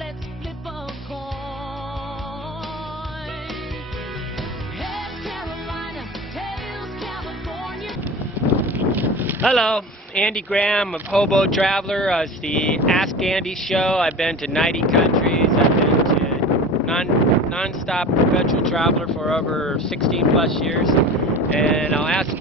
let's flip a coin. Heads Carolina, tails California. Hello, Andy Graham of Hobo Traveler. It's the Ask Andy show. I've been to 90 countries. I've been to non-stop perpetual traveler for over 16 plus years. And I'll answer,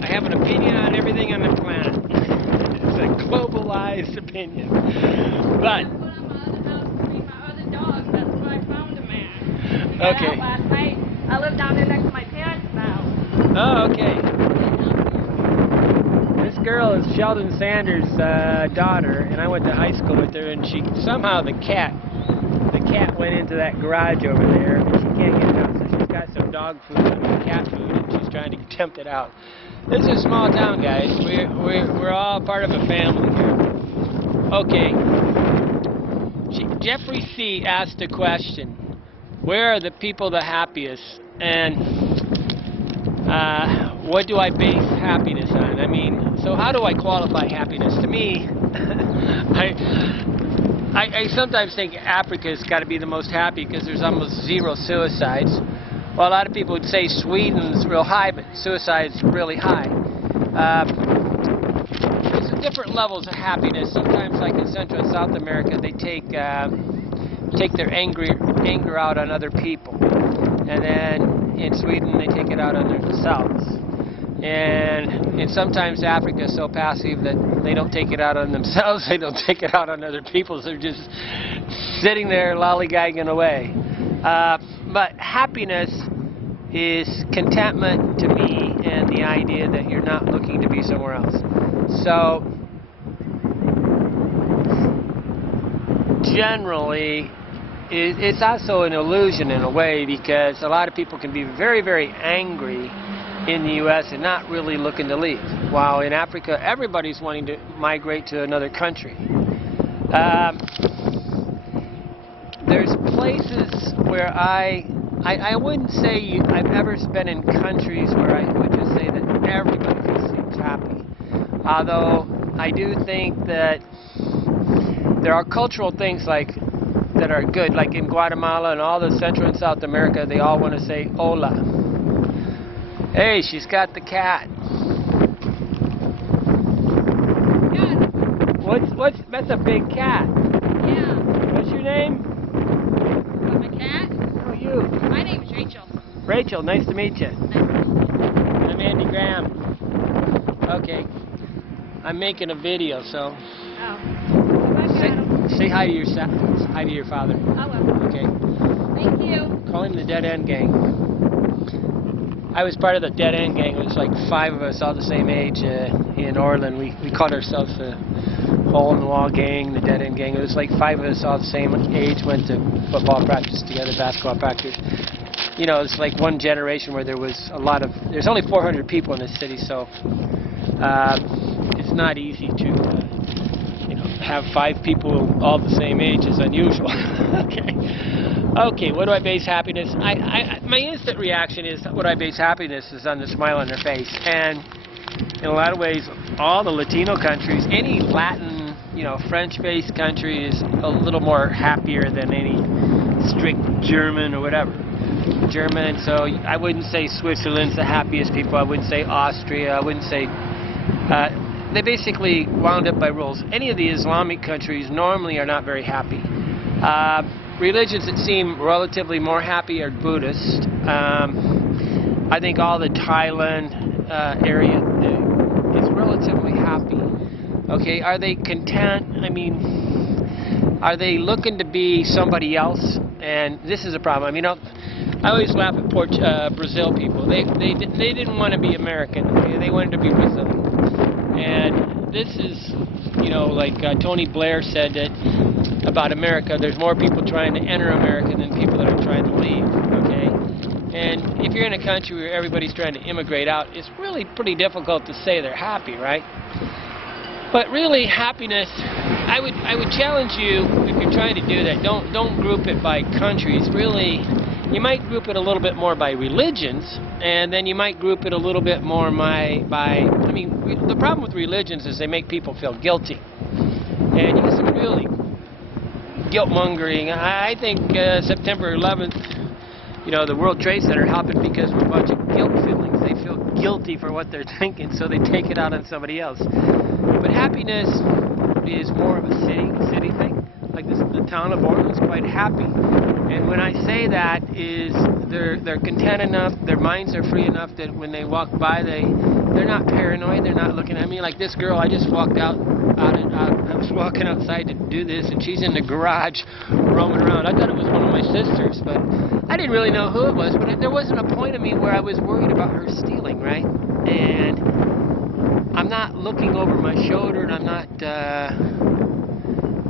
I have an opinion on everything on the planet. It's a globalized opinion. But okay. Last night. I live down there next to my parents now. Oh, okay. This girl is Sheldon Sanders' daughter, and I went to high school with her, and somehow the cat went into that garage over there, and she can't get it out, so she's got some dog food and cat food, and she's trying to tempt it out. This is a small town, guys. We're all part of a family here. Okay. Jeffrey C. asked a question. Where are the people the happiest? And what do I base happiness on? I mean, so how do I qualify happiness? To me, I sometimes think Africa's got to be the most happy because there's almost zero suicides. Well, a lot of people would say Sweden's real high, but suicide's really high. There's different levels of happiness. Sometimes, like in Central and South America, they take their anger out on other people, and then in Sweden they take it out on themselves. And sometimes Africa is so passive that they don't take it out on themselves, they don't take it out on other people, so they're just sitting there lollygagging away. But happiness is contentment to me, and the idea that you're not looking to be somewhere else. So generally, it's also an illusion in a way, because a lot of people can be very, very angry in the U.S. and not really looking to leave. While in Africa, everybody's wanting to migrate to another country. There's places where I wouldn't say I've ever been in countries where I would just say that everybody just seems happy. Although I do think that there are cultural things that are good, like in Guatemala and all the Central and South America, they all want to say hola. Hey, she's got the cat. That's a big cat. Yeah. What's your name? What, my cat? Oh, you. My name's Rachel. Rachel, nice to meet you. I'm Andy Graham. Okay. I'm making a video, so say hi to yourself. Hi to your father. I will. Okay. Thank you. Call him the Dead End Gang. I was part of the Dead End Gang. It was like 5 of us, all the same age, in Orland. We called ourselves the Hole in the Wall Gang, the Dead End Gang. It was like 5 of us, all the same age, went to football practice together, basketball practice. You know, it's like one generation where there's only 400 people in this city, so it's not easy to, have 5 people all the same age is unusual. Okay, what do I base happiness? My instant reaction is what I base happiness is on the smile on their face. And in a lot of ways, all the Latino countries, any Latin, French-based country is a little more happier than any strict German or whatever. German, so I wouldn't say Switzerland's the happiest people. I wouldn't say Austria. I wouldn't say... they basically wound up by rules. Any of the Islamic countries normally are not very happy. Religions that seem relatively more happy are Buddhist. I think all the Thailand area is relatively happy. Okay, are they content? I mean, are they looking to be somebody else? And this is a problem. I mean, I always laugh at Brazil people. They didn't want to be American. Okay? They wanted to be Brazilian. And this is, like Tony Blair said that about America, there's more people trying to enter America than people that are trying to leave, okay? And if you're in a country where everybody's trying to immigrate out, it's really pretty difficult to say they're happy, right? But really, happiness, I would challenge you, if you're trying to do that, don't group it by countries. Really, you might group it a little bit more by religions, and then you might group it a little bit more the problem with religions is they make people feel guilty. And you get some really guilt mongering. I think September 11th, the World Trade Center happened because of a bunch of guilt feelings. They feel guilty for what they're thinking, so they take it out on somebody else. But happiness is more of a city thing. Like the town of Portland's quite happy, and when I say that is they're content enough, their minds are free enough that when they walk by, they're not paranoid. They're not looking at me like this girl. I just walked out. I was walking outside to do this, and she's in the garage roaming around. I thought it was one of my sisters, but I didn't really know who it was. But there wasn't a point of me where I was worried about her stealing, right? And I'm not looking over my shoulder, and I'm not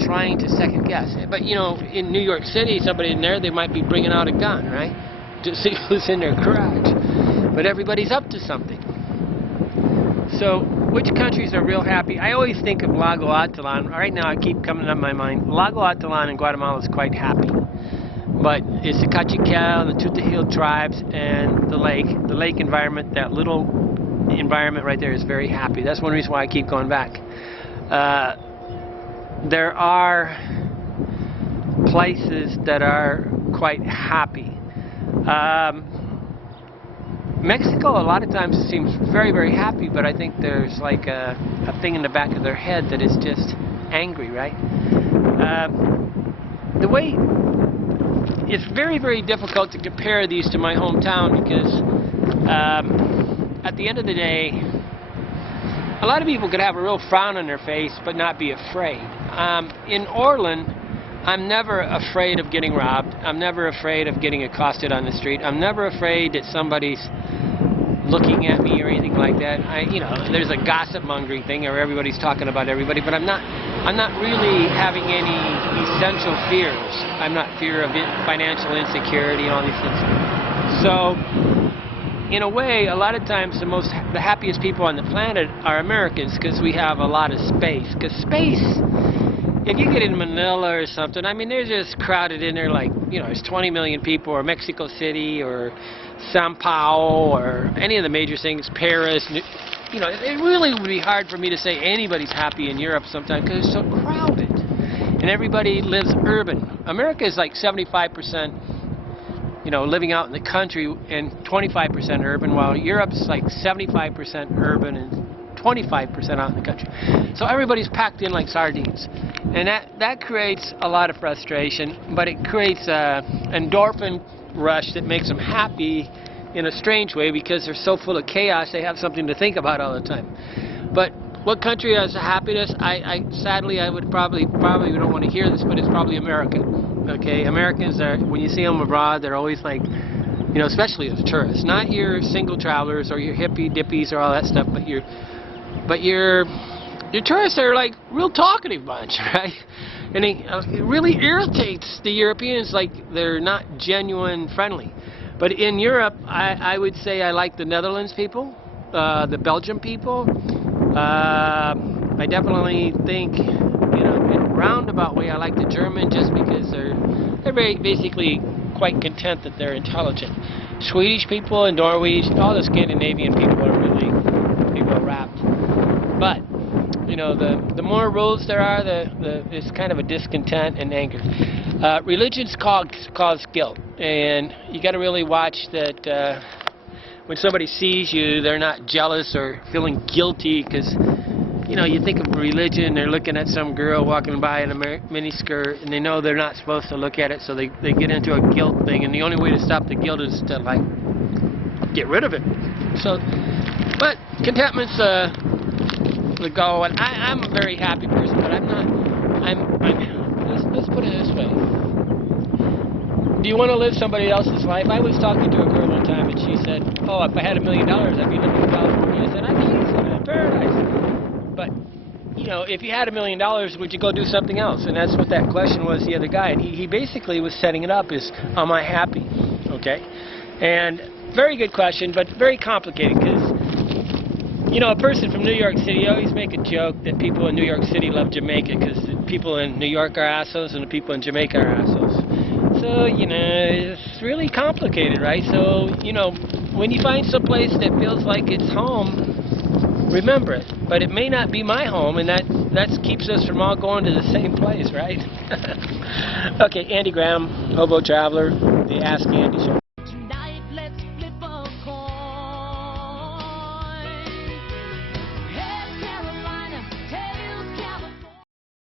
trying to second guess. But in New York City, somebody in there, they might be bringing out a gun, right, to see who's in their garage. But everybody's up to something. So, which countries are real happy? I always think of Lago Atlan. Right now, I keep coming up in my mind. Lago Atlan in Guatemala is quite happy, but it's the Cachiquel, the Tutahil tribes, and the lake environment. That little environment right there is very happy. That's one reason why I keep going back. There are places that are quite happy. Mexico, a lot of times, seems very, very happy, but I think there's like a thing in the back of their head that is just angry, right? The way it's very, very difficult to compare these to my hometown because at the end of the day, a lot of people could have a real frown on their face but not be afraid. In Orland, I'm never afraid of getting robbed. I'm never afraid of getting accosted on the street. I'm never afraid that somebody's looking at me or anything like that. There's a gossip mongering thing, or everybody's talking about everybody, but I'm not really having any essential fears. I'm not fear of financial insecurity and all these things. So, in a way, a lot of times the happiest people on the planet are Americans because we have a lot of space. Because space, if you get in Manila or something, they're just crowded in there like, there's 20 million people, or Mexico City, or Sao Paulo, or any of the major things, Paris. It really would be hard for me to say anybody's happy in Europe sometimes because it's so crowded. And everybody lives urban. America is like 75%, living out in the country and 25% urban, while Europe's like 75% urban and 25% out in the country. So everybody's packed in like sardines. And that creates a lot of frustration, but it creates an endorphin rush that makes them happy in a strange way because they're so full of chaos they have something to think about all the time. But what country has the happiness? Sadly, I would probably don't want to hear this, but it's probably America. Okay, Americans are, when you see them abroad, they're always like, especially as tourists, not your single travelers or your hippie dippies or all that stuff, but your tourists are like real talkative bunch, right? And it really irritates the Europeans, like they're not genuine friendly. But in Europe, I would say I like the Netherlands people, the Belgian people. I definitely think, in a roundabout way, I like the German just because they're very basically quite content that they're intelligent. Swedish people and Norwegian, all the Scandinavian people are really well wrapped. But the more rules there are, there's kind of a discontent and anger. Religions cause guilt, and you got to really watch that when somebody sees you, they're not jealous or feeling guilty because, you think of religion, they're looking at some girl walking by in a miniskirt, and they know they're not supposed to look at it, so they get into a guilt thing, and the only way to stop the guilt is to, get rid of it. So, but contentment's the goal, and I'm a very happy person, but I'm not, let's put it this way. Do you want to live somebody else's life? I was talking to a girl one time, and she said, oh, if I had $1 million, I'd be living in California. I said, I think he's living in paradise. But, if you had $1 million, would you go do something else? And that's what that question was the other guy. And he basically was setting it up as, am I happy? Okay? And very good question, but very complicated because, a person from New York City, always make a joke that people in New York City love Jamaica because the people in New York are assholes and the people in Jamaica are assholes. So, it's really complicated, right? So, when you find some place that feels like it's home, remember it. But it may not be my home, and that keeps us from all going to the same place, right? Okay, Andy Graham, Hobo Traveler, the Ask Andy Show.